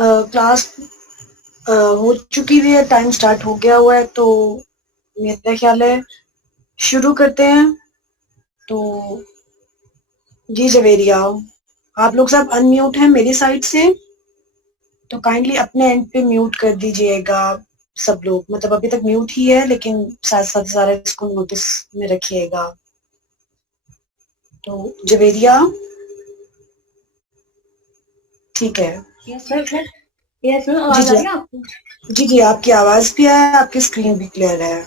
Class हो चुकी हुई है, टाइम स्टार्ट हो गया हुआ है, तो मेरा ख्याल है शुरू करते हैं। तो जी जवेरिया, आप लोग सब अनम्यूट हैं मेरी साइड से, तो काइंडली अपने एंड पे म्यूट कर दीजिएगा सब लोग। मतलब अभी तक म्यूट ही है, लेकिन साथ साथ सारा इसको नोटिस में रखिएगा। तो जवेरिया ठीक है। Yes sir. यस सर, जी आवाज आ जी रही है आपको? जी जी, आपकी आवाज भी है, आपकी स्क्रीन भी क्लियर है।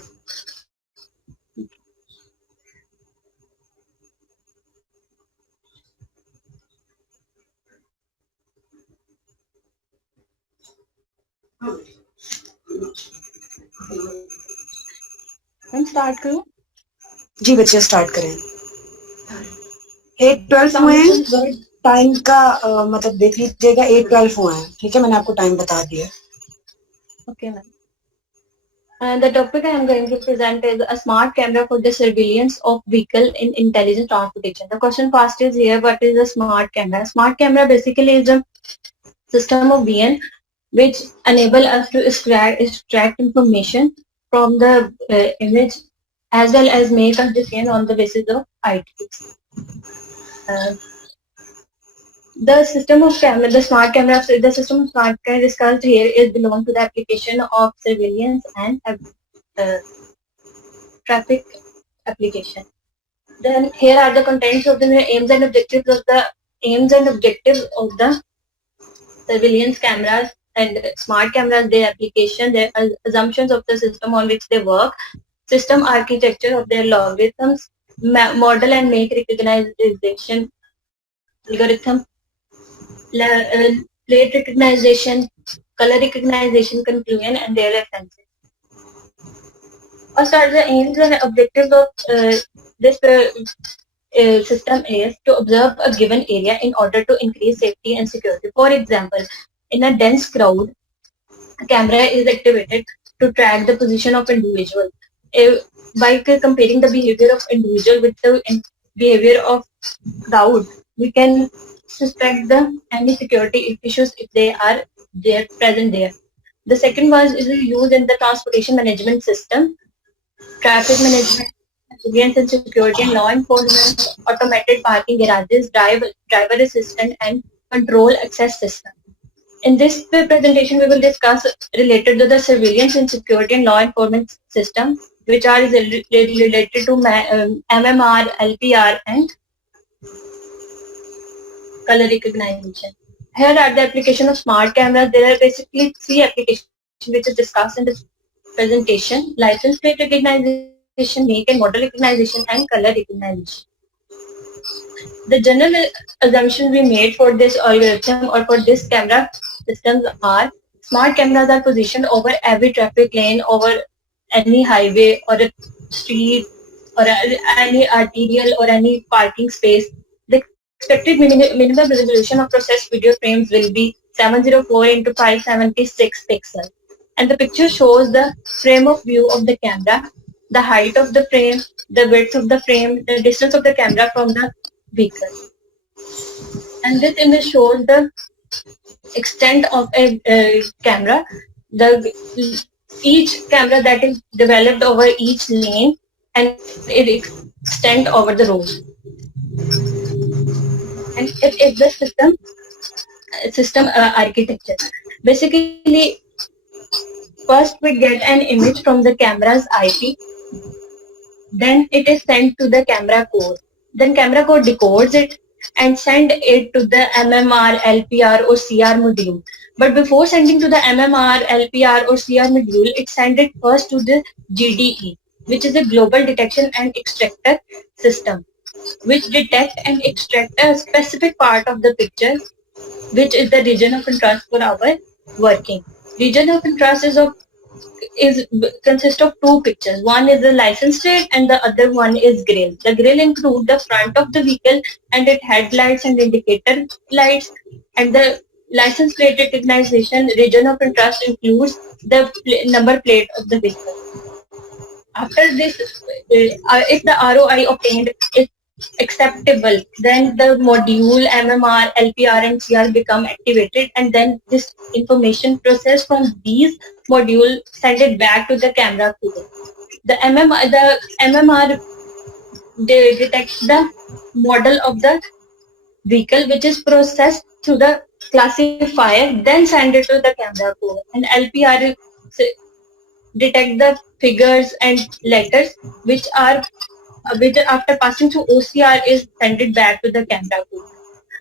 हम स्टार्ट करूं? जी बच्चे स्टार्ट करें। 8:12 अस्सलाम हुए हैं। वालेकुम। टाइम का मतलब देख लीजिएगा, 8:12 हुए हैं। ठीक है, मैंने आपको टाइम बता दिया। Okay, ma'am. And the topic I am going to present is a smart camera for the surveillance of vehicle in intelligent transportation. The question first is here, what is a smart camera? Smart camera basically is a system of VN which enable us to extract information from the image as well as make a decision on the basis of ITs. The system of camera, the smart camera, the system of smart camera discussed here is belong to the application of surveillance and traffic application. Then here are the contents of the aims and objectives of the surveillance cameras and smart cameras, their application, their assumptions of the system on which they work, system architecture of their logarithms, model and make recognition algorithm, plate recognition, color recognition, conclusion, and their references. First are the aims and objectives of this system is to observe a given area in order to increase safety and security. For example, in a dense crowd, a camera is activated to track the position of individual. By comparing the behavior of individual with the behavior of crowd, we can suspect any security issues if they are there present there. The second one is used in the transportation management system, traffic management, surveillance and security, and law enforcement, automated parking garages, driver assistant, and control access system. In this presentation, we will discuss related to the surveillance and security and law enforcement system, which are related to MMR, LPR, and color recognition. Here are the application of smart cameras. There are basically three applications which is discussed in this presentation: license plate recognition, make and model recognition, and color recognition. The general assumption we made for this algorithm or for this camera systems are smart cameras are positioned over every traffic lane, over any highway or a street or any arterial or any parking space. The expected minimum resolution of processed video frames will be 704 into 576 pixels. And the picture shows the frame of view of the camera, the height of the frame, the width of the frame, the distance of the camera from the vehicle. And this image shows the extent of a camera, the each camera that is developed over each lane and it extend over the road. And it is the system architecture. Basically, first we get an image from the camera's IP, then it is sent to the camera core. Then camera core decodes it and send it to the MMR, LPR or CR module. But before sending to the MMR, LPR or CR module, it send it first to the GDE, which is a global detection and extractor system, which detect and extract a specific part of the picture, which is the region of interest for our working. Region of interest is consists of two pictures. One is the license plate and the other one is grill. The grill includes the front of the vehicle and its headlights and indicator lights, and the license plate recognition region of interest includes the number plate of the vehicle. After this, if the ROI obtained is acceptable, then the module MMR, LPR, and CR become activated, and then this information processed from these modules send it back to the camera core. The MMR detects the model of the vehicle, which is processed through the classifier, then send it to the camera core. And LPR detect the figures and letters, which are which after passing through OCR is sent it back to the camera core.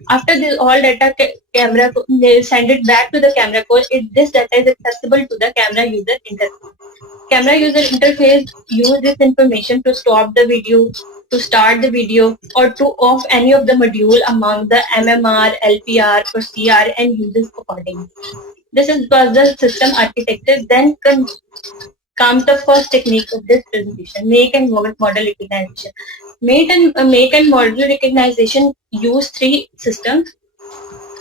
After this all data camera they send it back to the camera core. This data is accessible to the camera user interface. Camera user interface use this information to stop the video, to start the video, or to off any of the module among the MMR, LPR, or CR, and uses accordingly. This is was the system architecture. Then comes the first technique of this presentation: make and model recognition. Make and model recognition use three different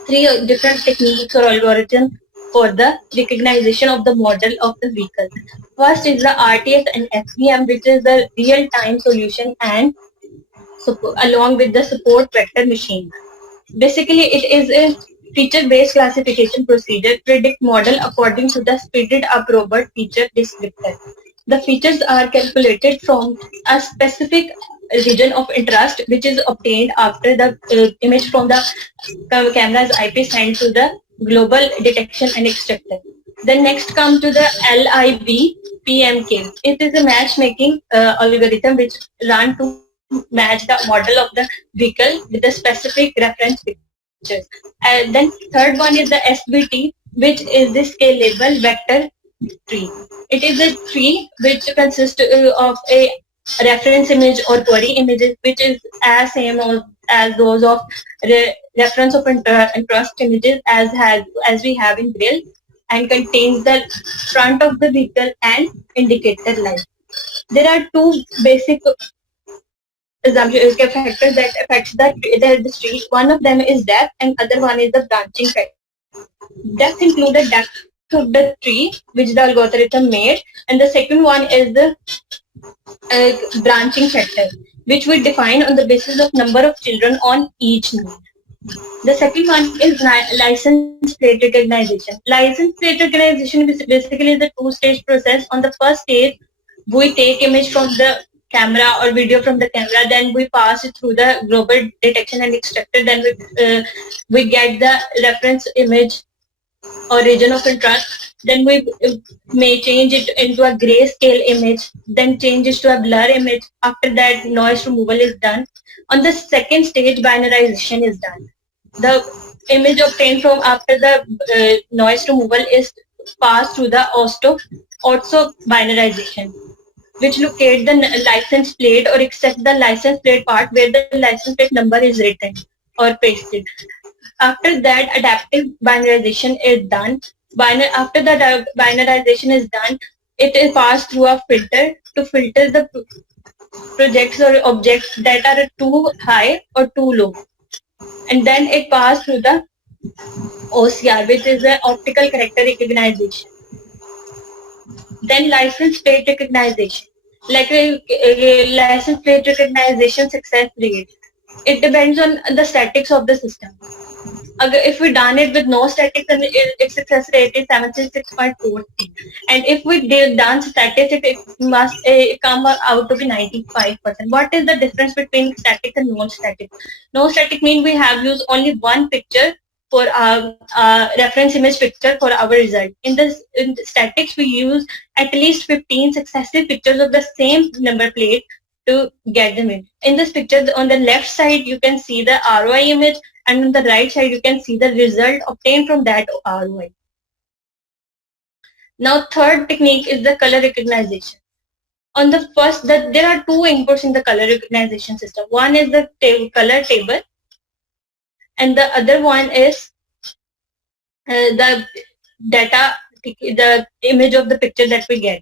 techniques or algorithms for the recognition of the model of the vehicle. First is the RTS and FVM, which is the real-time solution and along with the support vector machine. Basically, it is a feature-based classification procedure, predict model according to the speeded up robot feature descriptor. The features are calculated from a specific region of interest, which is obtained after the image from the camera's IP sent to the global detection and extractor. Then next come to the LIB PMK. It is a matchmaking algorithm which run to match the model of the vehicle with the specific reference pictures. And then third one is the SVT, which is the scalable vector tree. It is a tree which consists of a reference image or query images, which is as same as those of reference of interest images as we have in Braille, and contains the front of the vehicle and indicator light. There are two basic factors that affects the tree. One of them is depth and other one is the branching factor. Depth includes the depth of the tree which the algorithm made, and the second one is the branching factor, which we define on the basis of number of children on each node. The second one is license plate recognition. License plate recognition is basically the two-stage process. On the first stage, we take image from the camera or video from the camera, then we pass it through the global detection and extractor, then we get the reference image or region of interest, then we may change it into a grayscale image, then change it to a blur image. After that, noise removal is done. On the second stage, binarization is done. The image obtained from after the noise removal is passed through the auto binarization, which locate the license plate or accept the license plate part where the license plate number is written or pasted. After that, adaptive binarization is done. After the binarization is done, it is passed through a filter to filter the projects or objects that are too high or too low. And then it passed through the OCR, which is the optical character recognition. Then license plate recognition. Like a license plate recognition success rate, it depends on the statics of the system. If we done it with no statics, then its success rate is 76.43. And if we done statics, it must come out to be 95%. What is the difference between static and non-static? Non-static means we have used only one picture for our reference image picture for our result. In the statics, we use at least 15 successive pictures of the same number plate to get them in. In this picture, on the left side, you can see the ROI image, and on the right side, you can see the result obtained from that ROI. Now, third technique is the color recognition. On the first, there are two inputs in the color recognition system. One is the color table, and the other one is the data, the image of the picture that we get.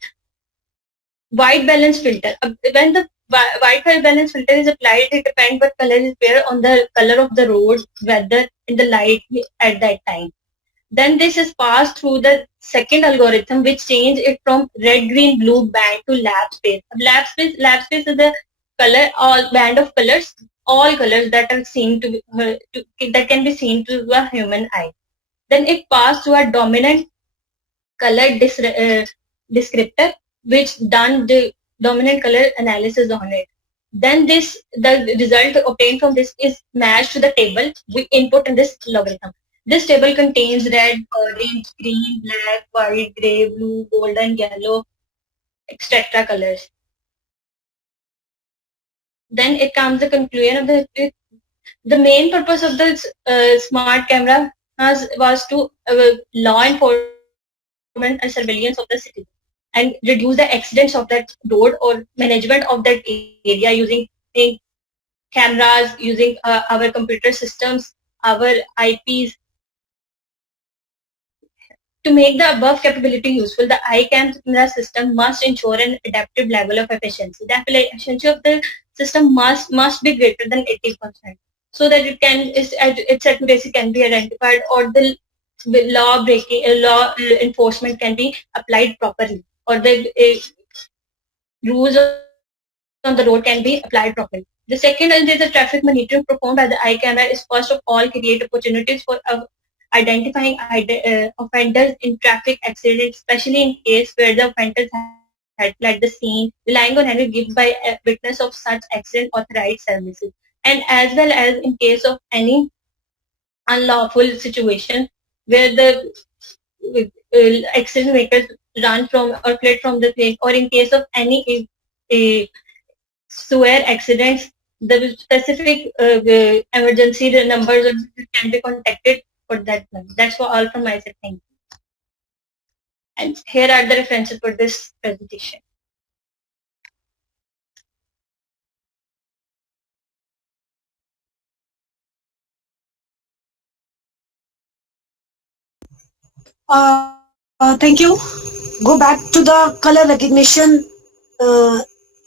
White balance filter. When the white balance filter is applied, it depends what color is there on the color of the road, weather, and the light at that time. Then this is passed through the second algorithm, which change it from red, green, blue band to lap space. Lap space is the color or band of colors all colors that are seen that can be seen to a human eye. Then it passed to a dominant color descriptor, which done the dominant color analysis on it. Then the result obtained from this is matched to the table we input in this logarithm. This table contains red, orange, green, black, white, gray, blue, golden, yellow, etc. colors. Then it comes the conclusion of the main purpose of the smart camera was to law enforcement and surveillance of the city and reduce the accidents of that road or management of that area using cameras, using our computer systems, our IPs. To make the above capability useful, the iCam camera system must ensure an adaptive level of efficiency. The efficiency of the system must be greater than 80%, so that its accuracy can be identified, or the law enforcement can be applied properly, or the rules on the road can be applied properly. The second is the traffic monitoring performed by the eye camera is first of all create opportunities for identifying offenders in traffic accidents, especially in case where the offenders had fled the scene, relying on any given by a witness of such accident authorized services, and as well as in case of any unlawful situation where the accident makers run from or fled from the place, or in case of any sewer accidents, the specific emergency numbers can be contacted for that one. That's all from my side. Thank you. And here are the references for this presentation. Thank you. Go back to the color recognition.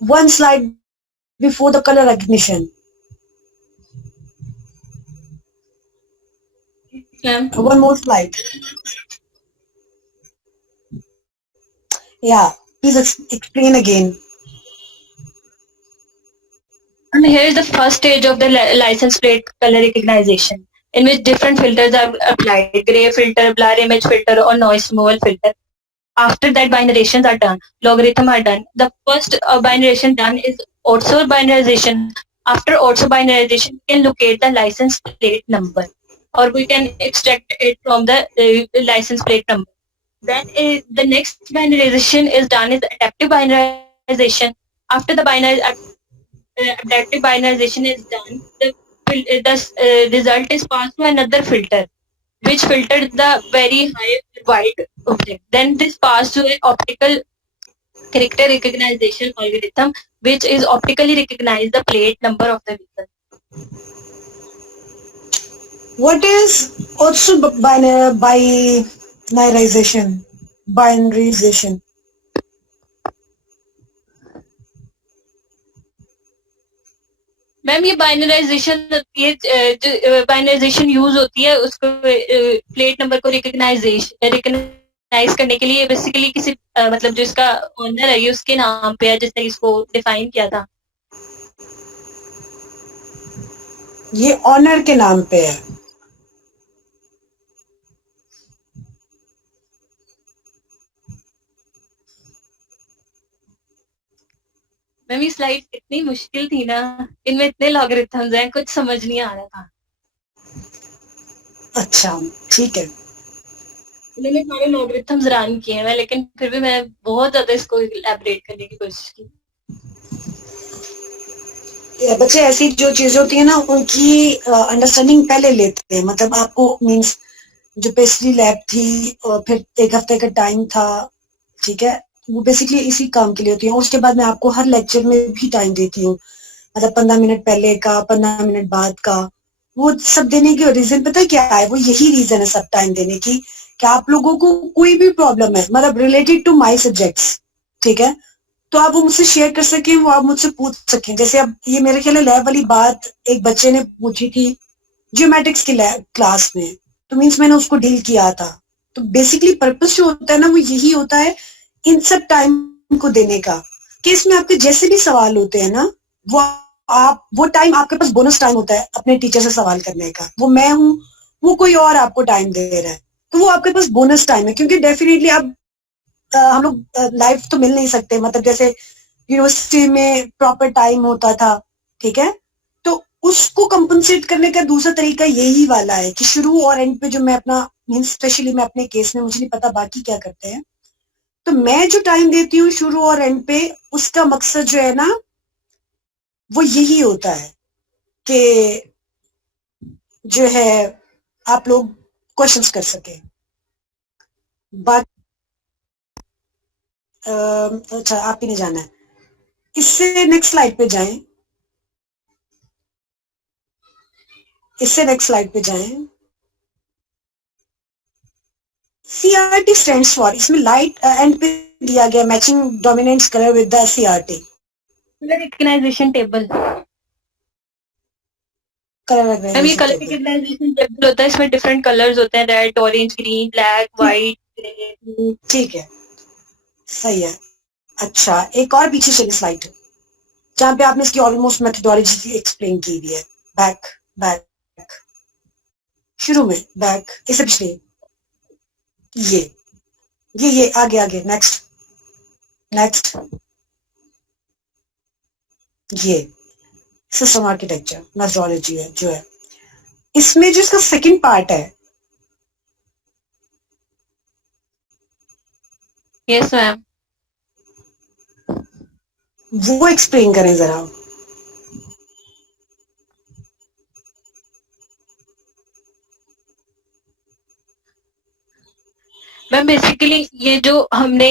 One slide before the color recognition. One more slide. Yeah, please explain again. And here is the first stage of the license plate color recognition, in which different filters are applied: gray filter, blur image filter, or noise removal filter. After that, binaries are done, logarithm are done. The first binarization done is also binarization. After also binarization, we can locate the license plate number, or we can extract it from the license plate number. Then the next binarization is done is adaptive binarization. After the adaptive binarization is done, the result is passed to another filter, which filtered the very high white object. Then this passed to an optical character recognition algorithm, which is optically recognize the plate number of the vehicle. What is also binarization? Binarization. Ma'am ये बाइनराइजेशन use होती है उसको plate number को recognise करने के लिए, basically किसी मतलब जो इसका ओनर है ये उसके नाम पे है, जिसने इसको डिफाइन किया था। ये ऑनर के नाम पे है। मैम ये स्लाइड इतनी मुश्किल थी ना, इनमें इतने लॉगरिथम्स हैं, कुछ समझ नहीं आ रहा था। अच्छा, ठीक है। मैंने सारे लॉगरिथम्स रन किए हैं, लेकिन फिर भी मैं बहुत ज्यादा इसको इलैबोरेट करने की कोशिश की। बच्चे ऐसी जो चीजें होती है ना उनकी अंडरस्टैंडिंग पहले लेते हैं। मतलब आपको मींस जो पेस्ट्री लैब थी और फिर एक हफ्ते का टाइम था, ठीक है, वो बेसिकली इसी काम के लिए होती है। उसके बाद मैं आपको हर लेक्चर में भी टाइम देती हूँ, मतलब 15 मिनट पहले का, 15 मिनट बाद का। वो सब देने की रीजन पता है क्या है? वो यही रीजन है सब टाइम देने की, कि आप लोगों को कोई भी प्रॉब्लम है मतलब रिलेटेड टू माय सब्जेक्ट्स, ठीक है, तो आप वो मुझसे शेयर कर सकें, वो आप मुझसे पूछ सकें। जैसे अब ये मेरे ख्याल है लैब वाली बात एक बच्चे ने पूछी थी ज्योमेट्रिक्स की क्लास में, तो मीन्स मैंने उसको डील किया था। तो बेसिकली पर्पस जो होता है ना वो यही होता है इन सब टाइम को देने का, कि इसमें आपके जैसे भी सवाल होते हैं ना वो आप वो टाइम आपके पास बोनस टाइम होता है अपने टीचर से सवाल करने का, वो मैं हूँ, वो कोई और आपको टाइम दे रहा है, तो वो आपके पास बोनस टाइम है, क्योंकि डेफिनेटली आप हम लोग लाइव तो मिल नहीं सकते, मतलब जैसे यूनिवर्सिटी में प्रॉपर टाइम होता था, ठीक है, तो उसको कंपनसेट करने का दूसरा तरीका यही वाला है कि शुरू और एंड पे जो मैं अपना मीन स्पेशली मैं अपने केस में, मुझे नहीं पता बाकी क्या करते हैं, तो मैं जो टाइम देती हूँ शुरू और एंड पे, उसका मकसद जो है ना वो यही होता है कि जो है आप लोग क्वेश्चंस कर सके। बात अच्छा आप ही ने जाना है, इससे नेक्स्ट स्लाइड पे जाएं, इससे नेक्स्ट स्लाइड पे जाएं। सीआरटी स्टैंड्स फॉर, इसमें लाइट एंड पे दिया गया matching dominants colour with the CRT recognization table. Colour ma'am ये regularization colour table. Recognization table होता है, इसमें डिफरेंट कलर्स होते हैं, red, orange, green, black, white, grey, blue. ठीक है, सही है। अच्छा एक और पीछे चली स्लाइड जहां पे आपने इसकी ऑलमोस्ट मेथोडोलॉजी एक्सप्लेन की हुई है। बैक बैक शुरू में बैक, इससे पिछले ये ये आगे आगे नेक्स्ट नेक्स्ट, ये सिस्टम आर्किटेक्चर मेथोडोलॉजी है जो है, इसमें जो इसका सेकंड पार्ट है यस मैम। वो एक्सप्लेन करें जरा। मैम बेसिकली ये जो हमने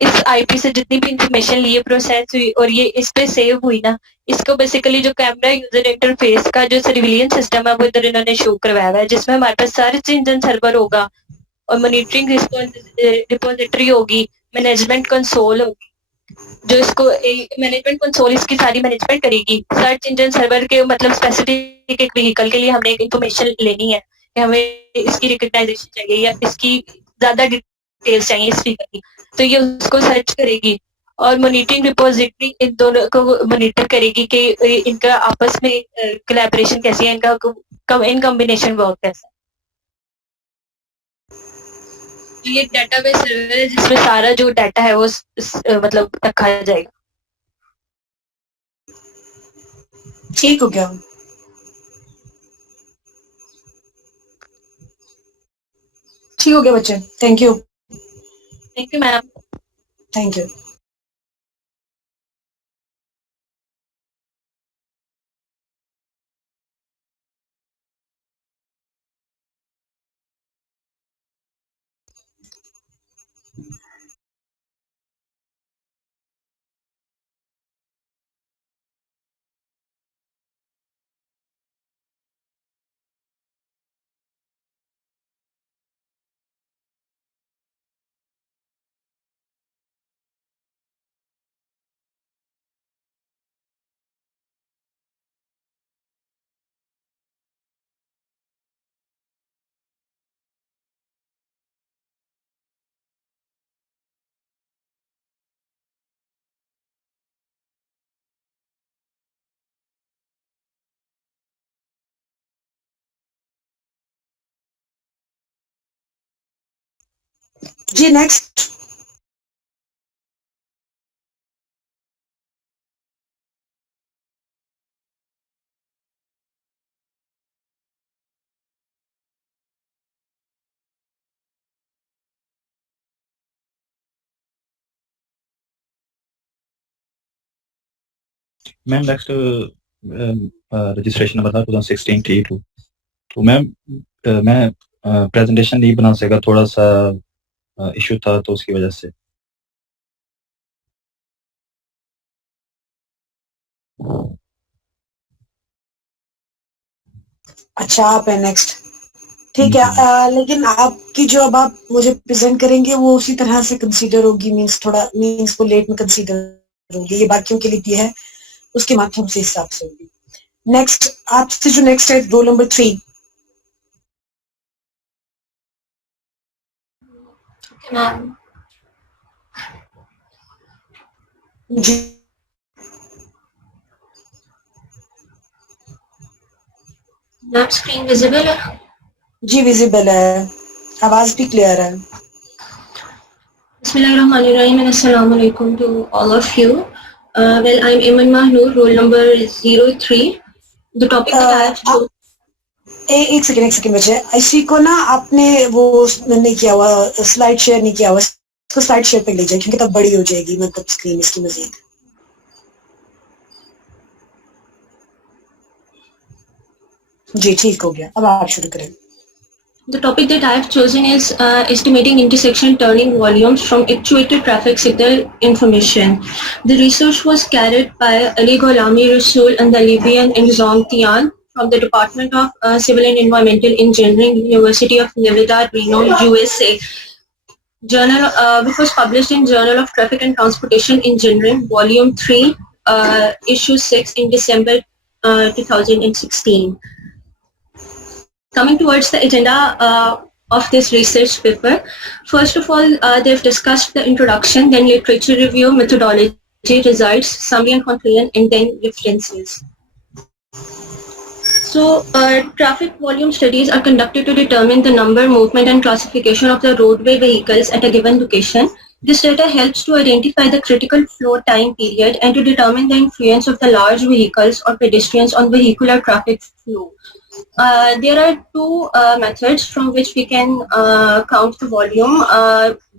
इस आईपी से जितनी भी इंफॉर्मेशन ली है, प्रोसेस हुई और ये इस पे सेव हुई ना, इसको बेसिकली जो कैमरा यूजर इंटरफेस का जो सर्विलियंस सिस्टम है वो इधर इन्होंने शो करवाया हुआ है, जिसमें हमारे पास सर्च इंजन सर्वर होगा और मॉनिटरिंग रिपोजिटरी होगी, मैनेजमेंट कंसोल होगी, जो इसको मैनेजमेंट कंसोल इसकी सारी मैनेजमेंट करेगी। सर्च इंजन सर्वर के मतलब स्पेसिफिक एक व्हीकल के लिए हमने एक इंफॉर्मेशन लेनी है कि हमें इसकी रिकग्नाइजेशन चाहिए या इसकी ज्यादा डिटेल्स चाहिए इस व्हीकल की, तो ये उसको सर्च करेगी और मॉनिटरिंग रिपोजिटरी इन दोनों को मॉनिटर करेगी कि इनका आपस में कोलैबोरेशन कैसी है, इनका इन कॉम्बिनेशन वर्क कैसा है। तो ये डेटाबेस सर्वर है जिसमें सारा जो डाटा है वो मतलब रखा जाएगा। ठीक हो गया, ठीक हो गया बच्चे, thank you thank you ma'am. Thank you. जी next. Ma'am next registration number था 2016 T2। तो मैम मैं प्रेजेंटेशन नहीं बना सका, थोड़ा सा इशू था तो उसकी वजह से। अच्छा आप है नेक्स्ट, ठीक है। जी लेकिन आपकी जो अब आप मुझे प्रेजेंट करेंगे वो उसी तरह से कंसीडर होगी, मींस थोड़ा मींस वो लेट में कंसीडर होगी, ये बाकियों के लिए भी है, उसके माध्यम से हिसाब से होगी। नेक्स्ट आपसे जो नेक्स्ट है रोल नंबर 3। मैम जी मैम स्क्रीन विजिबल है? जी विजिबल है, आवाज भी क्लियर है। Bismillahirrahmanirrahim and assalamu alaikum to all of you. Well, I'm Iman Mahnoor, roll number 03. The topic that I have chosen. एक सेकंड बचे। इसी को ना आपने वो नहीं किया हुआ, स्लाइड शेयर नहीं किया हुआ, इसको स्लाइड शेयर पे ले जाए क्योंकि तब बड़ी हो जाएगी मतलब स्क्रीन इसकी मजीद। जी ठीक हो गया, अब आप शुरू करें। The topic that I have chosen is estimating intersection turning volumes from actuated traffic signal information. The research was carried by Ali Gholami Rasool and the Libyan Nizam Tian from the Department of Civil and Environmental Engineering, University of Nevada, Reno, USA. Which was published in Journal of Traffic and Transportation Engineering, Volume 3, Issue 6 in December 2016. Coming towards the agenda of this research paper, first of all, they've discussed the introduction, then literature review, methodology, results, summary and conclusion, and then references. So, traffic volume studies are conducted to determine the number, movement, and classification of the roadway vehicles at a given location. This data helps to identify the critical flow time period and to determine the influence of the large vehicles or pedestrians on vehicular traffic flow. There are two methods from which we can count the volume,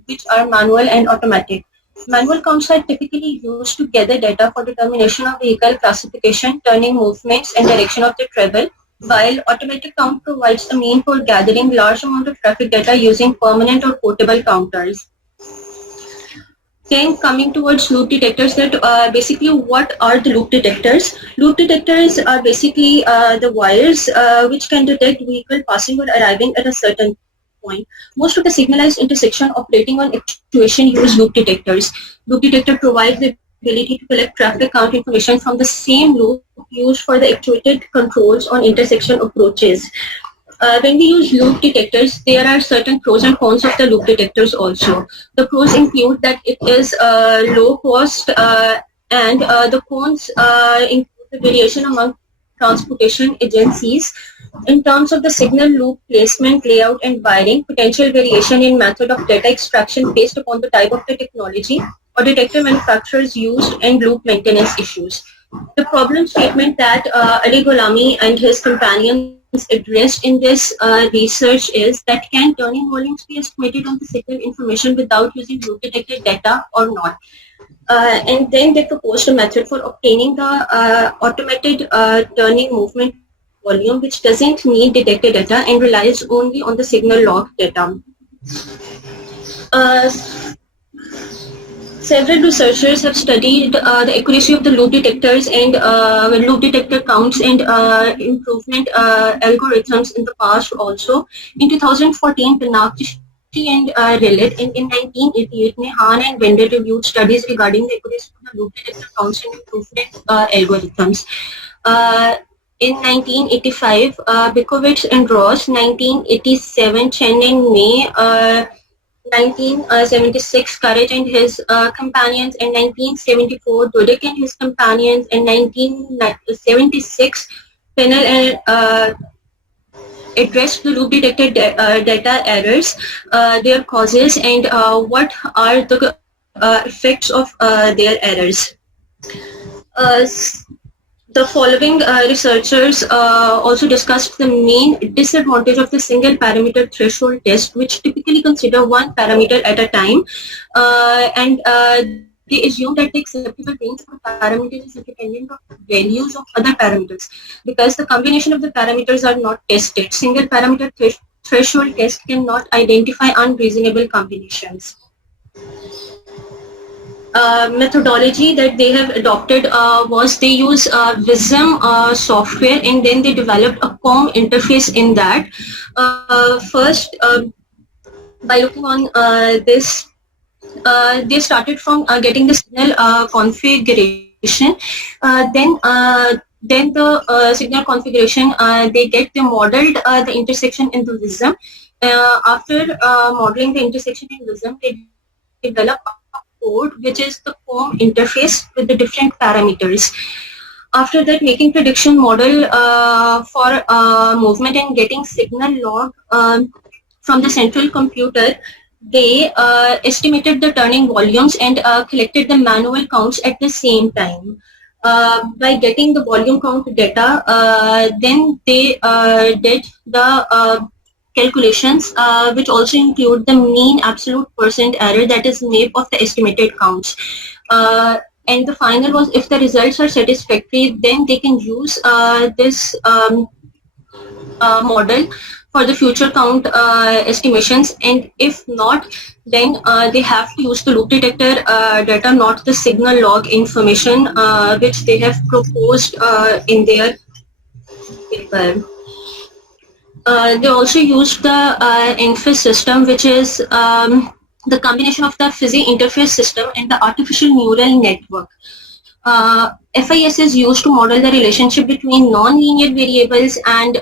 which are manual and automatic. Manual counts are typically used to gather data for determination of vehicle classification, turning movements, and direction of the travel, while automatic count provides a mean for gathering large amount of traffic data using permanent or portable counters. Then coming towards loop detectors, that basically what are the loop detectors? Loop detectors are basically the wires which can detect vehicle passing or arriving at a certain point. Most of the signalized intersection operating on actuation use loop detectors. Loop detector provides the ability to collect traffic count information from the same loop used for the actuated controls on intersection approaches. When we use loop detectors, there are certain pros and cons of the loop detectors also. The pros include that it is low cost and the cons include the variation among transportation agencies. In terms of the signal loop placement, layout and wiring, potential variation in method of data extraction based upon the type of the technology or detector manufacturers used and loop maintenance issues. The problem statement that Ali Gholami and his companions addressed in this research is that can turning volumes be estimated on the signal information without using loop detected data or not? And then they proposed a method for obtaining the automated turning movement volume which doesn't need detected data and relies only on the signal log data. Several researchers have studied the accuracy of the loop detectors and loop detector counts and improvement algorithms in the past also. In 2014, Panakshi and Rillet, and in 1988, Hahn and Bender reviewed studies regarding the accuracy of the loop detector counts and improvement algorithms. In 1985, Bikowitz and Ross, 1987, Chen and May, 1976, Courage and his companions, and 1974, Dudek and his companions, and 1976, Pennell and addressed the loop detected data errors, their causes, and what are the effects of their errors. The following researchers also discussed the main disadvantage of the single parameter threshold test, which typically consider one parameter at a time, and they assume that the acceptable range of parameters is independent of values of other parameters because the combination of the parameters are not tested. Single parameter threshold test cannot identify unreasonable combinations. Methodology that they have adopted was they use Vism software and then they developed a COM interface in that. First, by looking on this, they started from getting the signal configuration. Then the signal configuration, they get the modeled the intersection in the Vism. After modeling the intersection in Vism, they develop code which is the COM interface with the different parameters. After that, making prediction model for movement and getting signal log from the central computer, they estimated the turning volumes and collected the manual counts at the same time. By getting the volume count data, then they did the calculations, which also include the mean absolute percent error, that is MAPE of the estimated counts. And the final was, if the results are satisfactory, then they can use this model for the future count estimations, and if not, then they have to use the loop detector data, not the signal log information which they have proposed in their paper. They also used the NFIS system, which is the combination of the fuzzy interface system and the artificial neural network. FIS is used to model the relationship between non-linear variables, and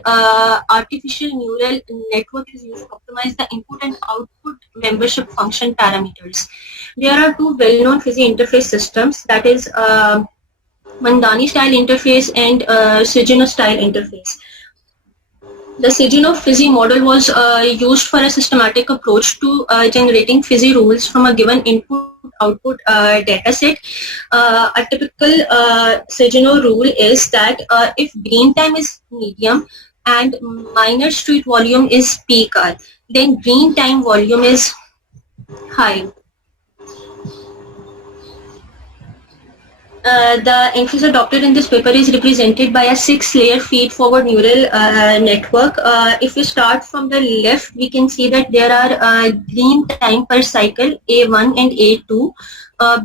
artificial neural network is used to optimize the input and output membership function parameters. There are two well-known fuzzy interface systems, that is Mandani style interface and Sugino style interface. The Sugino fuzzy model was used for a systematic approach to generating fuzzy rules from a given input-output data set. A typical Sugino rule is that if green time is medium and minor street volume is peak hour, then green time volume is high. The NFIS adopted in this paper is represented by a 6-layer feed-forward neural network. If we start from the left, we can see that there are green time per cycle A1 and A2.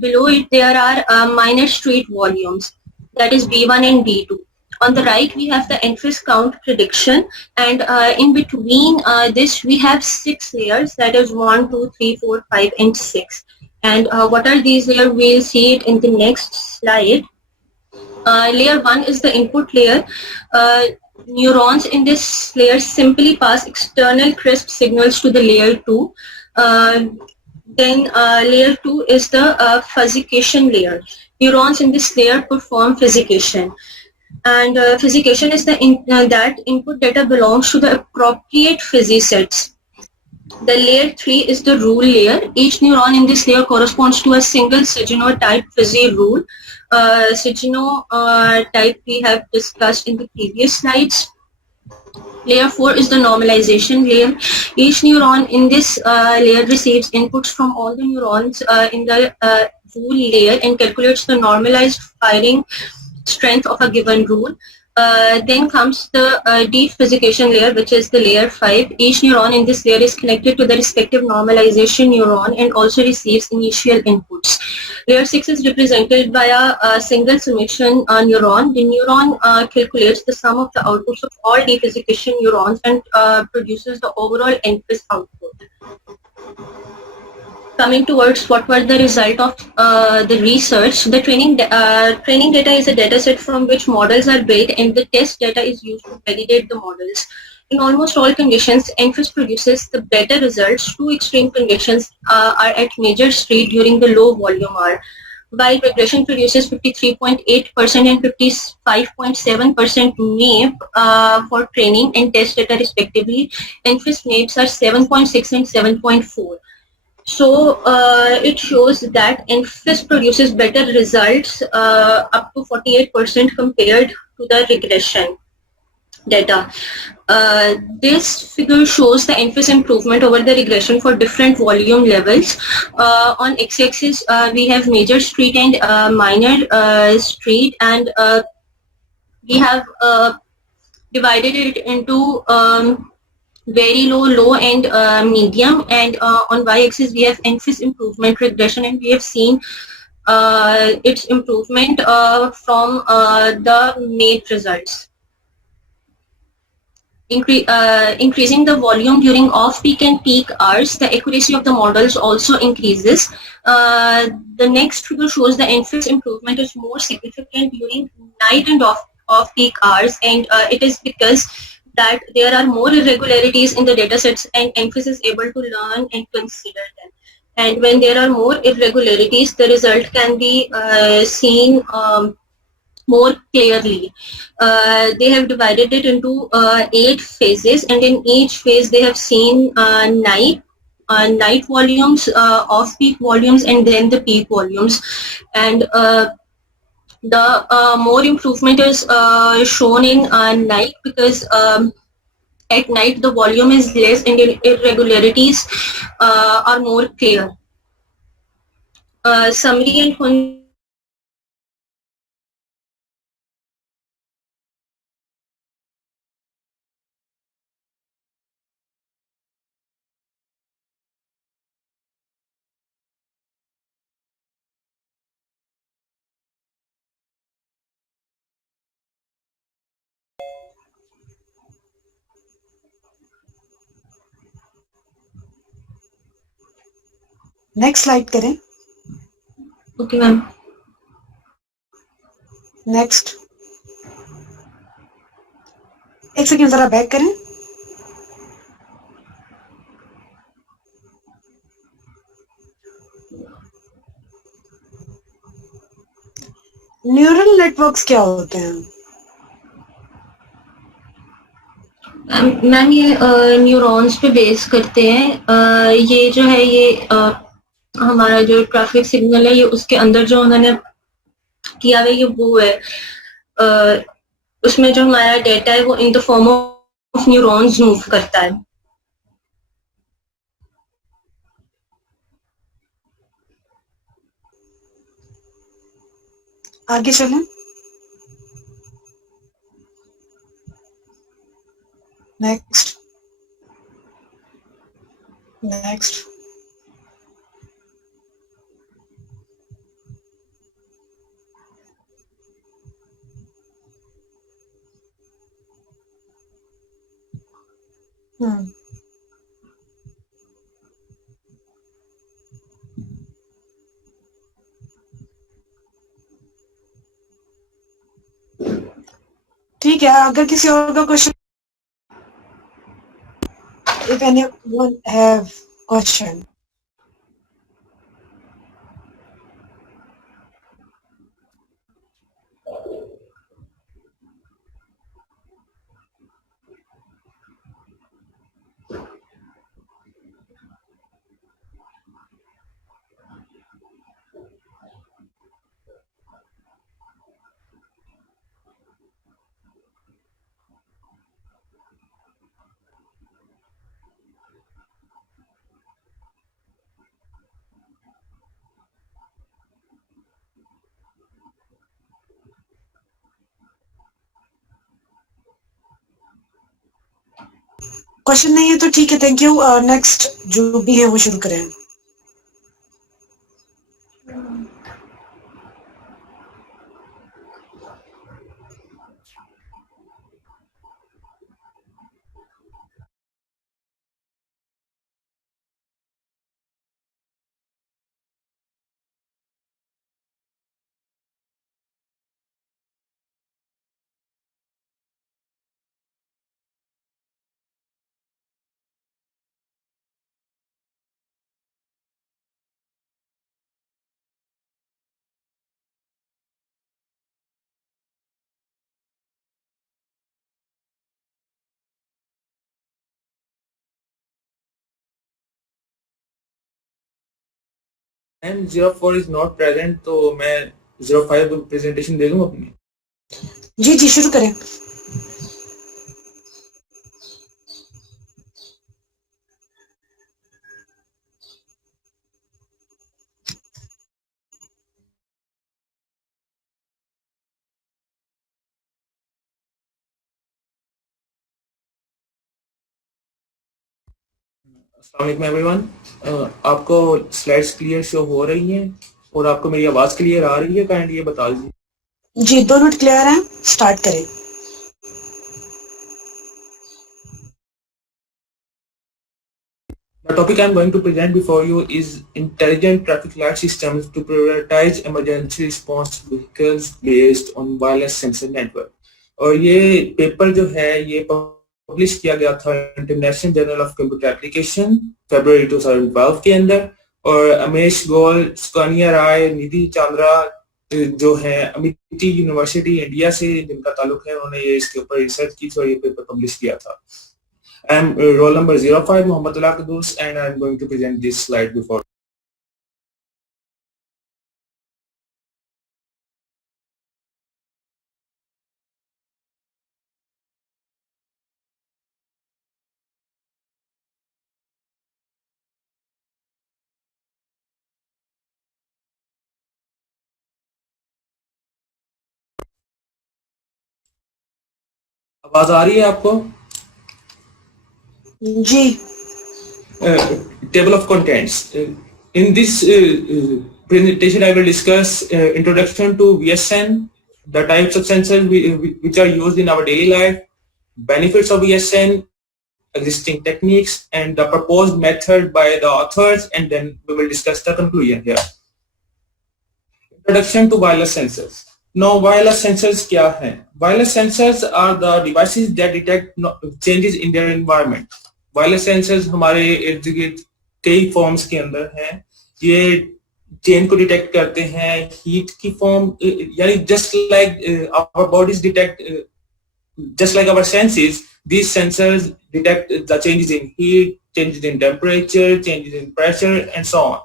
Below it, there are minor street volumes, that is B1 and B2. On the right, we have the NFIS count prediction, and in between this, we have 6 layers, that is 1, 2, 3, 4, 5, and 6. And what are these layers? We'll see it in the next slide. Layer 1 is the input layer. Neurons in this layer simply pass external crisp signals to the layer 2. Then layer 2 is the fuzzication layer. Neurons in this layer perform fuzzication. And fuzzication is that input data belongs to the appropriate fuzzy sets. The layer 3 is the rule layer. Each neuron in this layer corresponds to a single Sugino type fuzzy rule. Sugino type we have discussed in the previous slides. Layer 4 is the normalization layer. Each neuron in this layer receives inputs from all the neurons in the rule layer and calculates the normalized firing strength of a given rule. Then comes the defuzzication layer, which is the layer 5. Each neuron in this layer is connected to the respective normalization neuron and also receives initial inputs. Layer 6 is represented by a single summation neuron. The neuron calculates the sum of the outputs of all defuzzication neurons and produces the overall NFIS output. Coming towards what were the result of the research, the training data is a data set from which models are built, and the test data is used to validate the models. In almost all conditions, NFIS produces the better results. Two extreme conditions are at major street during the low volume hour. While regression produces 53.8% and 55.7% MAPE for training and test data respectively, NFIS MAPEs are 7.6 and 7.4. So it shows that NFIS produces better results up to 48% compared to the regression data. This figure shows the NFIS improvement over the regression for different volume levels. On x-axis, we have major street and minor street, and we have divided it into very low, low, and medium, and on y-axis we have NFIS improvement regression, and we have seen its improvement from the MAPE results. Increasing the volume during off-peak and peak hours, the accuracy of the models also increases. The next figure shows the NFIS improvement is more significant during night and off-peak hours, and it is because that there are more irregularities in the datasets, and NFIS is able to learn and consider them. And when there are more irregularities, the result can be seen more clearly. They have divided it into 8 phases, and in each phase they have seen night volumes, off-peak volumes, and then the peak volumes. And the more improvement is shown in night, because at night the volume is less and irregularities are more clear. Summary and next slide करें. Okay, ma'am. Next. एक second जरा back करें. Neural networks क्या होते हैं? Ma'am ये neurons पे base करते हैं. ये जो है ये हमारा जो ट्रैफिक सिग्नल है ये उसके अंदर जो उन्होंने किया हुआ ये वो है. उसमें जो हमारा डेटा है वो in the form of neurons move करता है. आगे चलें. नेक्स्ट. नेक्स्ट. ठीक है. अगर किसी और का question, if anyone have question. Question नहीं है तो ठीक है. Thank you. नेक्स्ट जो भी है वो शुरू करें. एंड 04 इज नॉट प्रेजेंट, तो मैं 05 प्रेजेंटेशन दे दूं अपनी. जी जी शुरू करें. अस्सलाम वालेकुम एवरीवन. आपको स्लाइड्स क्लियर शो हो रही हैं और आपको मेरी आवाज क्लियर आ रही है? काइंडली ये बता दीजिए. जी दोनों क्लियर हैं. स्टार्ट करें. The topic I am going to present before you is intelligent traffic light systems to prioritize emergency response vehicles based on wireless sensor network. और ये पेपर जो है ये पब्लिश किया गया था international journal of computer application फरवरी 2012 के अंदर. और अमेश गोयल, स्कानिया राय, निधि चांद्रा, जो है अमिटी यूनिवर्सिटी इंडिया से जिनका ताल्लुक है, उन्होंने ये इसके ऊपर रिसर्च की थी और ये पेपर पब्लिश किया था. I am roll number 05 Mohammadullah Qudus, and I am going to present this slide before. आवाज आ रही है आपको? जी. Table of contents. In this presentation, I will discuss introduction to VSN, the types of sensors which are used in our daily life, benefits of VSN, existing techniques, and the proposed method by the authors, and then we will discuss the conclusion here. Introduction to wireless sensors. Now, wireless sensors क्या हैं? Wireless sensors are the devices that detect changes in their environment. Wireless sensors हमारे इर्द गिर्द कई forms के अंदर हैं. ये चेंज को डिटेक्ट करते हैं, हीट की फॉर्म, यानी just like our bodies detect, just like our senses, these sensors detect the changes in heat, changes in temperature, changes in pressure, and so on.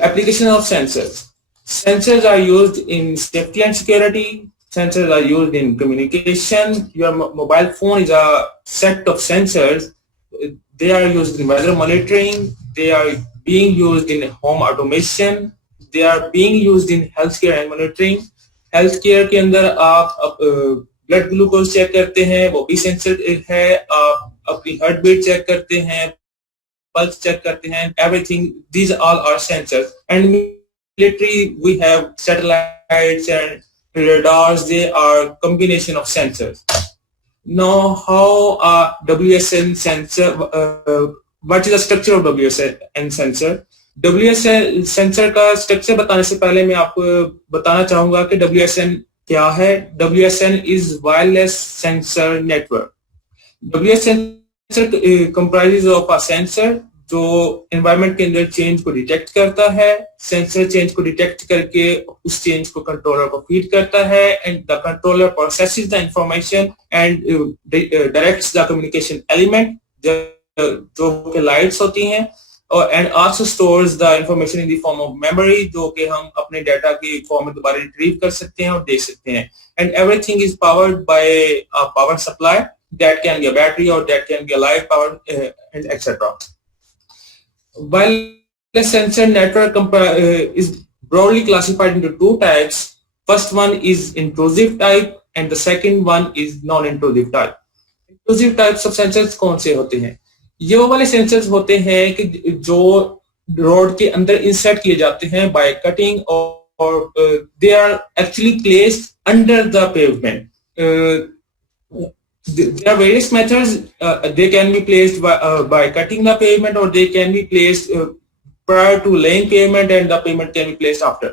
Application of sensors. Sensors are used in safety and security. Sensors are used in communication. Your mobile phone is a set of sensors. They are used in weather monitoring. They are being used in home automation. They are being used in healthcare and monitoring. Healthcare के अंदर आप blood glucose check करते हैं, वो भी sensor है. आप अपनी हार्ट बीट चेक करते हैं, pulse check करते हैं. Everything, these all are sensors. And military, we have satellites and radars. They are combination of sensors. Now, how a WSN sensor? What is the structure of WSN sensor? WSN sensor का structure बताने से पहले मैं आपको बताना चाहूँगा कि WSN क्या है. WSN is wireless sensor network. WSN comprises of a sensor जो एनवायरनमेंट के अंदर चेंज को डिटेक्ट करता है. सेंसर चेंज को डिटेक्ट करके उस चेंज को कंट्रोलर को फीड करता है, and the controller processes the information and directs the communication element जो कि लाइट्स होती हैं, और and also stores the information in the form of memory, जो कि हम अपने डाटा की फॉर्म में दोबारा रिट्रीव कर सकते हैं और देख सकते हैं. And everything is powered by a power supply. That can be a battery or that can be a live power, and etc. Wireless sensor network is broadly classified into two types. First one is intrusive type and the second one is non-intrusive type. Intrusive types of sensors कौन से होते हैं? ये वो वाले sensors होते हैं कि जो रोड के अंदर insert किए जाते हैं by cutting, or they are actually placed under the pavement. There are various methods. They can be placed by cutting the pavement, or they can be placed prior to laying pavement, and the pavement can be placed after.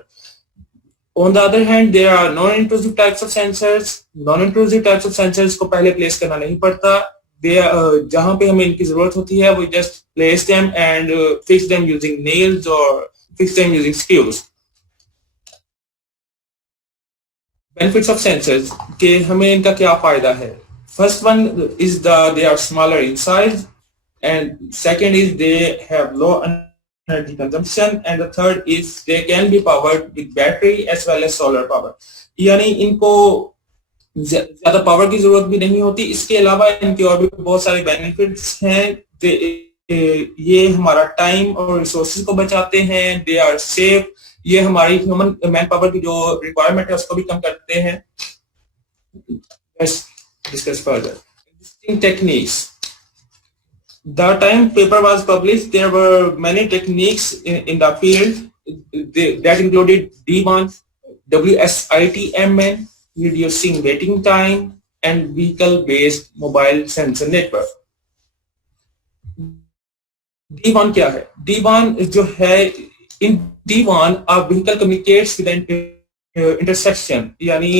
On the other hand, there are non-intrusive types of sensors. Non-intrusive types of sensors को पहले place करना नहीं पड़ता. जहाँ पे हमें इनकी जरूरत होती है, we just place them and fix them using nails or fix them using screws. Benefits of sensors कि हमें इनका क्या फायदा है? First one is they are smaller in size, and second is they have low energy consumption, and the third is they can be powered with battery as well as solar power. यानी इनको ज्यादा power की जरूरत भी नहीं होती. इसके अलावा इनके और भी बहुत सारे बेनिफिट्स हैं. ये हमारा टाइम और रिसोर्सेज को बचाते हैं. They are safe. ये हमारी ह्यूमन मैन पावर की जो रिक्वायरमेंट है उसको भी कम करते हैं. Discuss further. Existing techniques. The time paper was published, there were many techniques in the field that included D1, WSITMN, reducing waiting time, and vehicle-based mobile sensor network. D1 क्या है? D1 जो है, in D1 a vehicle communicates with an intersection. यानी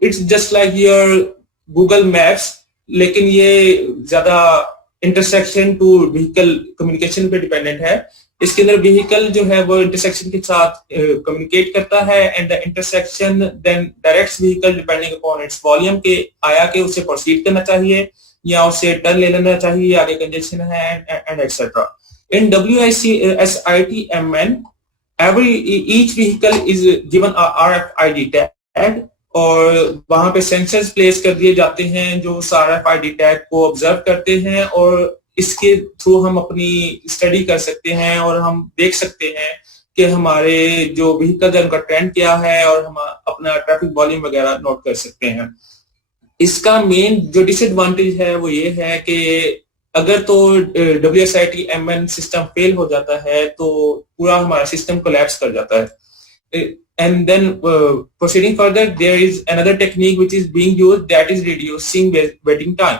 it's just like your Google Maps, लेकिन ये ज्यादा intersection to vehicle communication पे dependent है. इसके अंदर व्हीकल जो है वो इंटरसेक्शन के साथ कम्युनिकेट करता है and the intersection then directs vehicle depending upon its volume के आया के उसे प्रोसीड करना चाहिए या उसे टर्न ले लेना चाहिए, आगे कंजेशन है and etcetera. In WICSITMN, each vehicle is given a RFID tag और वहां पे सेंसर्स प्लेस कर दिए जाते हैं जो उस RFID टैग को ऑब्जर्व करते हैं और इसके थ्रू हम अपनी स्टडी कर सकते हैं और हम देख सकते हैं कि हमारे जो व्हीकल है उनका ट्रेंड क्या है और हम अपना ट्रैफिक वॉल्यूम वगैरह नोट कर सकते हैं. इसका मेन जो डिसएडवांटेज है वो ये है कि अगर तो WSITMN सिस्टम फेल हो जाता है तो पूरा हमारा सिस्टम कोलैप्स कर जाता है. And then proceeding further, there is another technique which is being used, that is reducing waiting time.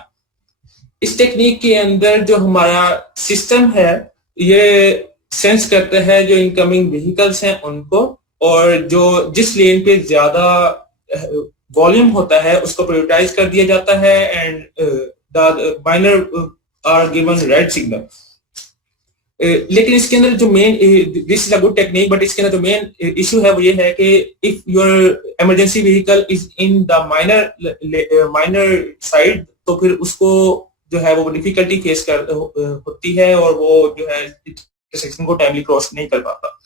इस टेक्निक के अंदर जो हमारा सिस्टम है ये सेंस करता है जो इनकमिंग व्हीकल्स हैं उनको और जो जिस लेन पे ज्यादा वॉल्यूम होता है उसको प्रायोरिटाइज कर दिया जाता है and the minor are given red signal. लेकिन इसके अंदर जो main this is a good technique but इसके अंदर जो मेन इशू है वो ये है कि if your emergency vehicle is in the minor side तो फिर उसको जो है वो डिफिकल्टी फेस होती है और वो जो है इंटरसेक्शन को टाइमली क्रॉस नहीं कर पाता.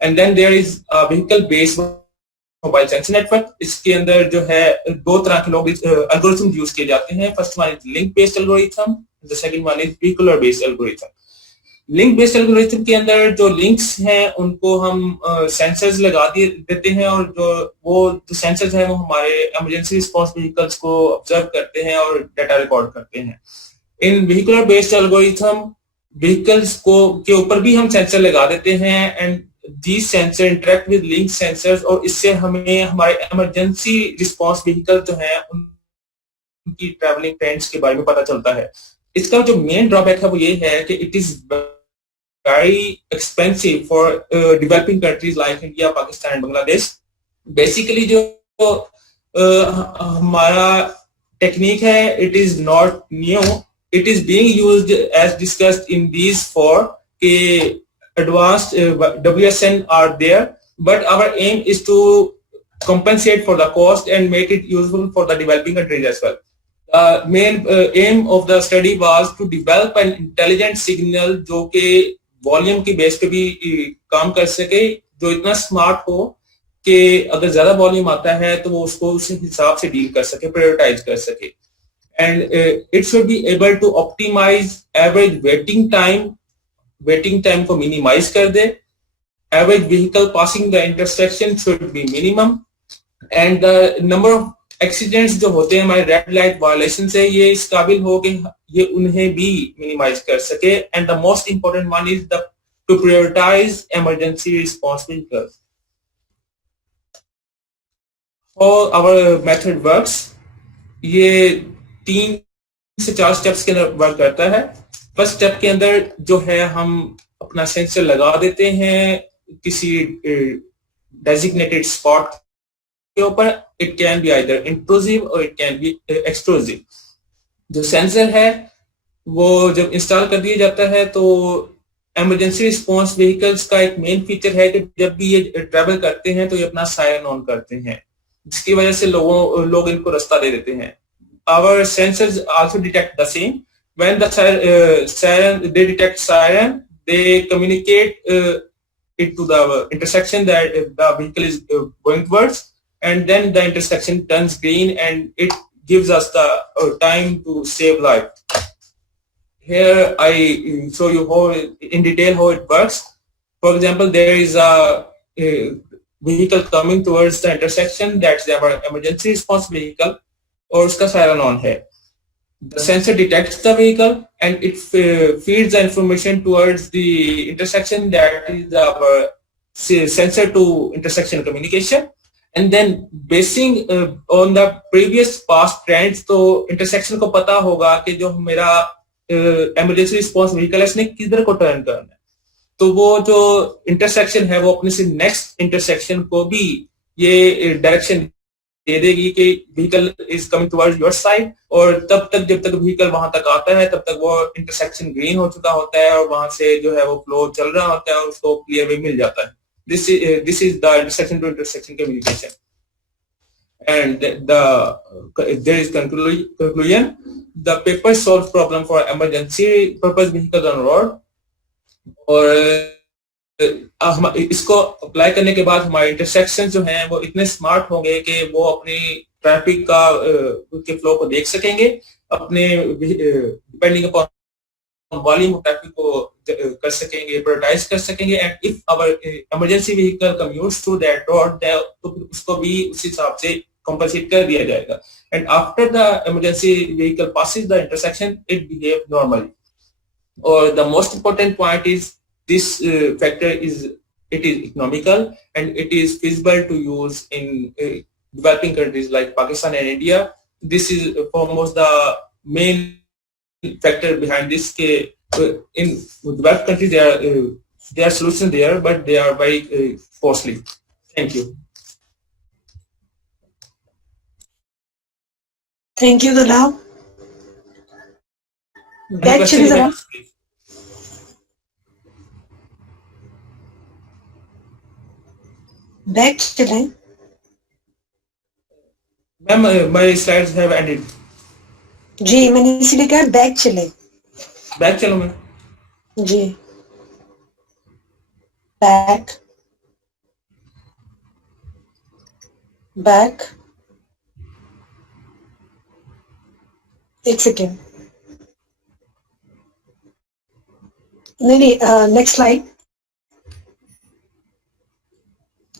And then there is vehicle based mobile sensor network. इसके अंदर जो है दो तरह के लोग एल्गोरिथम यूज किए जाते हैं. First one is link based algorithm, the second one is vehicular based algorithm. Link based algorithm के अंदर जो लिंक्स हैं उनको हम सेंसर्स लगा देते हैं और जो सेंसर्स हैं वो हमारे इमरजेंसी रिस्पांस व्हीकल्स को ऑब्जर्व करते हैं और डाटा रिकॉर्ड करते हैं. इन व्हीकुलर बेस्ड एल्गोरिथम व्हीकल्स को के ऊपर भी हम सेंसर लगा देते हैं and these sensor interact with link sensors और इससे हमें हमारे इमरजेंसी रिस्पांस व्हीकल जो है उनकी ट्रैवलिंग ट्रेंड्स के बारे में पता चलता है. इसका जो मेन ड्रॉबैक है वो ये है कि it is very expensive for developing countries like India, Pakistan and Bangladesh. Basically जो हमारा टेक्निक है it is not new, it is being used as discussed in these for के advanced WSN are there, but our aim is to compensate for the cost and make it useful for the developing countries as well. Main aim of the study was to develop an intelligent signal जो कि volume की base पे भी काम कर सके, जो इतना स्मार्ट हो कि अगर ज्यादा वॉल्यूम आता है तो वो उसको उस हिसाब से डील कर सके, प्रायोरिटाइज कर सके. And it should be able to optimise average waiting time को मिनिमाइज कर दे. Average vehicle passing the intersection should be minimum and the number of accidents जो होते हैं हमारे रेड लाइट वायलेशन से ये इस काबिल हो कि ये उन्हें भी मिनिमाइज कर सके. And the most important one is the to prioritize emergency response vehicles. How our method works, ये 3 से 4 स्टेप्स के अंदर वर्क करता है. फर्स्ट स्टेप के अंदर जो है हम अपना सेंसर लगा देते हैं किसी डेजिग्नेटेड स्पॉट के ऊपर. It can be either intrusive और इट कैन बी एक्सट्रूसिव. जो सेंसर है वो जब इंस्टॉल कर दिया जाता है तो इमरजेंसी रिस्पांस व्हीकल्स का एक मेन फीचर है कि जब भी ये ट्रेवल करते हैं तो ये अपना सायरन ऑन करते हैं, जिसकी वजह से लोग इनको रास्ता दे देते हैं. Our sensors also detect the same. When the siren, they detect siren, they communicate it to the intersection that the vehicle is going towards, and then the intersection turns green and it gives us the time to save life. Here I show you how in detail how it works. For example, there is a vehicle coming towards the intersection, that's our emergency response vehicle, और उसका siren on है. The sensor detects the vehicle and it feeds the information towards the intersection, that is our sensor to intersection communication. And then basing on the previous past trends, तो intersection को पता होगा कि जो मेरा emergency response vehicle है इसने किधर को टर्न करना है, तो वो जो intersection है वो अपने से next intersection को भी ये डायरेक्शन दे देगी कि vehicle is coming towards your side, और तब तक जब तक व्हीकल वहां तक आता है तब तक वो इंटरसेक्शन ग्रीन हो चुका होता है और वहां से जो है वो फ्लो चल रहा होता है और उसको क्लियर वे मिल जाता है. This is the intersection to intersection communication. And there is conclusion. The paper solves problem for emergency purpose vehicles on road. और इसको अप्लाई करने के बाद हमारे इंटरसेक्शन जो हैं वो इतने स्मार्ट होंगे कि वो अपनी ट्रैफिक का के फ्लो को देख सकेंगे, अपने depending upon volume of traffic को कर सकेंगे, प्रायोरिटाइज कर सकेंगे. And if our emergency vehicle commutes through that road, तो उसको भी उस हिसाब से कंपनसेट कर दिया जाएगा. And after the emergency vehicle passes the intersection it behave normally. और the most important point is this factor is economical and it is feasible to use in developing countries like Pakistan and India. This is foremost the main factor behind this. In developed countries there are solutions there, but they are very costly. Thank you. Thank you, Dalal. Actually, Dalal. Back चलें. Ma'am my slides have ended. जी मैंने इसलिए कहा back चले. Back चलो ma'am. जी back back. एक second. नहीं नेक्स्ट स्लाइड.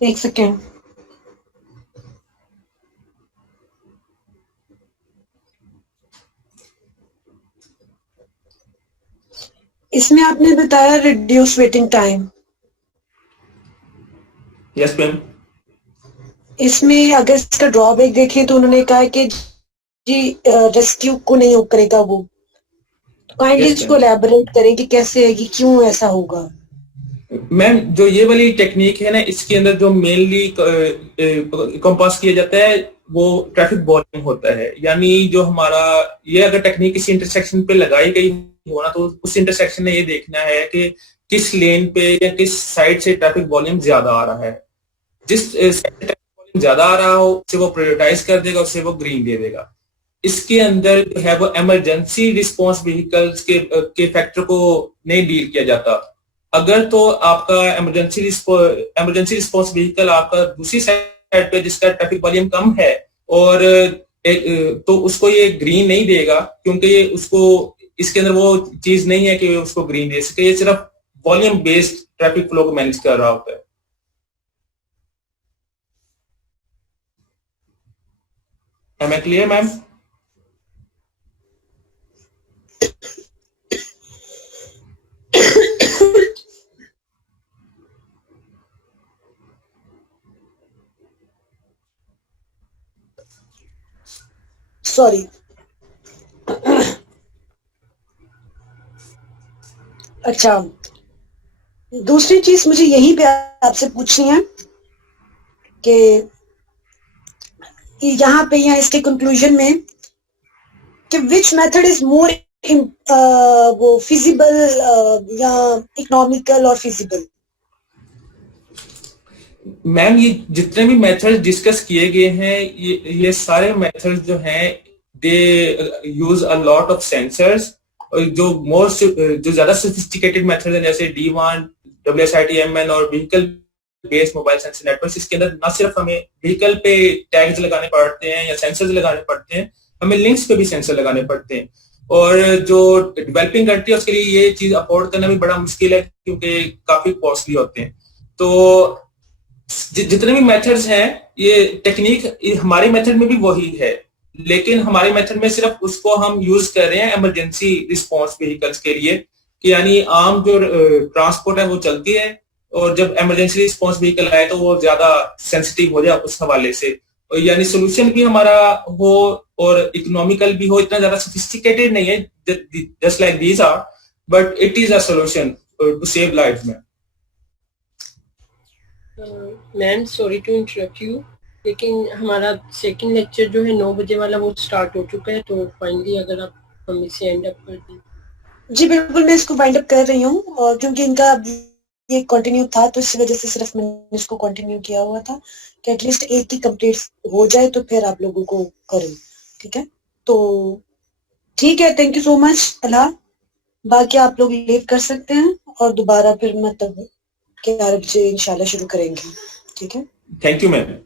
एक सेकेंड. इसमें आपने बताया reduce waiting time. Yes ma'am. इसमें अगर इसका ड्रॉबैक देखें तो उन्होंने कहा कि जी रेस्क्यू को नहीं करेगा वो. काइंडली इसको एलैबोरेट करें कि कैसे है, कि क्यों ऐसा होगा. मैम जो ये वाली टेक्निक है ना, इसके अंदर जो मेनली कंपास किया जाता है वो ट्रैफिक वॉल्यूम होता है. यानी जो हमारा ये अगर टेक्निक किसी इंटरसेक्शन पे लगाई गई हो ना, तो उस इंटरसेक्शन ने ये देखना है कि किस लेन पे या किस साइड से ट्रैफिक वॉल्यूम ज्यादा आ रहा है. जिस साइड से ट्रैफिक वॉल्यूम ज्यादा आ रहा हो उससे वो प्रायोरिटाइज कर देगा, उससे वो ग्रीन दे देगा. इसके अंदर जो है वो इमरजेंसी रिस्पॉन्स व्हीकल्स के फैक्टर को नहीं डील किया जाता. अगर तो आपका इमरजेंसी रिस्पॉन्स व्हीकल आपका दूसरी साइड पे जिसका ट्रैफिक वॉल्यूम कम है और तो उसको ये ग्रीन नहीं देगा, क्योंकि ये उसको इसके अंदर वो चीज नहीं है कि उसको ग्रीन दे सके. ये सिर्फ वॉल्यूम बेस्ड ट्रैफिक फ्लो को मैनेज कर रहा होता है. Am I clear, ma'am? Sorry. अच्छा, दूसरी चीज मुझे यहीं पे आपसे पूछनी है कि यहाँ पे इसके कंक्लूजन में कि विच मेथड इज मोर वो फिजिबल या इकोनॉमिकल और फिजिबल. मैम ये जितने भी मेथड्स डिस्कस किए गए हैं ये सारे मेथड्स जो हैं they use a lot of sensors. और जो ज्यादा सोफिस्टिकेटेड मेथड है जैसे D1, WSIT-MN और vehicle based mobile sensor network, इसके अंदर ना सिर्फ हमें व्हीकल पे टैग्स लगाने पड़ते हैं या सेंसर्स लगाने पड़ते हैं, हमें लिंक्स पे भी सेंसर लगाने पड़ते हैं. और जो डेवलपिंग कंट्री है उसके लिए ये चीज अफोर्ड करना भी बड़ा मुश्किल है क्योंकि काफी कॉस्टली होते हैं. तो जितने भी मेथड्स हैं ये टेक्निक हमारे मेथड में भी वही है, लेकिन हमारे मेथड में सिर्फ उसको हम यूज कर रहे हैं इमरजेंसी रिस्पांस व्हीकल्स के लिए, कि यानी आम जो ट्रांसपोर्ट है वो चलती है और जब इमरजेंसी रिस्पांस व्हीकल आए तो वो ज्यादा सेंसिटिव हो जाए उस हवाले से. और यानी सोल्यूशन भी हमारा हो और इकोनॉमिकल भी हो, इतना ज्यादा सोफिस्टिकेटेड नहीं है just like these are, but it is a solution to save life. में Ma'am, sorry to interrupt you. लेकिन हमारा सेकंड लेक्चर जो है 9 बजे वाला वो स्टार्ट हो चुका है, तो फाइनली अगर आप हम इसे एंड अप कर दें। जी बिल्कुल, मैं इसको वाइंड अप कर रही हूँ, और क्योंकि इनका ये कंटिन्यू था तो इस वजह से सिर्फ मैंने इसको कंटिन्यू किया हुआ था कि एटलीस्ट एक ही कंप्लीट हो जाए तो फिर आप लोगों को करें, ठीक है? तो ठीक है, थैंक यू सो मच अल्लाह। बाकी आप लोग लीव कर सकते हैं और दोबारा फिर मतलब 11 बजे इंशाल्लाह शुरू करेंगे, ठीक है? Thank you ma'am.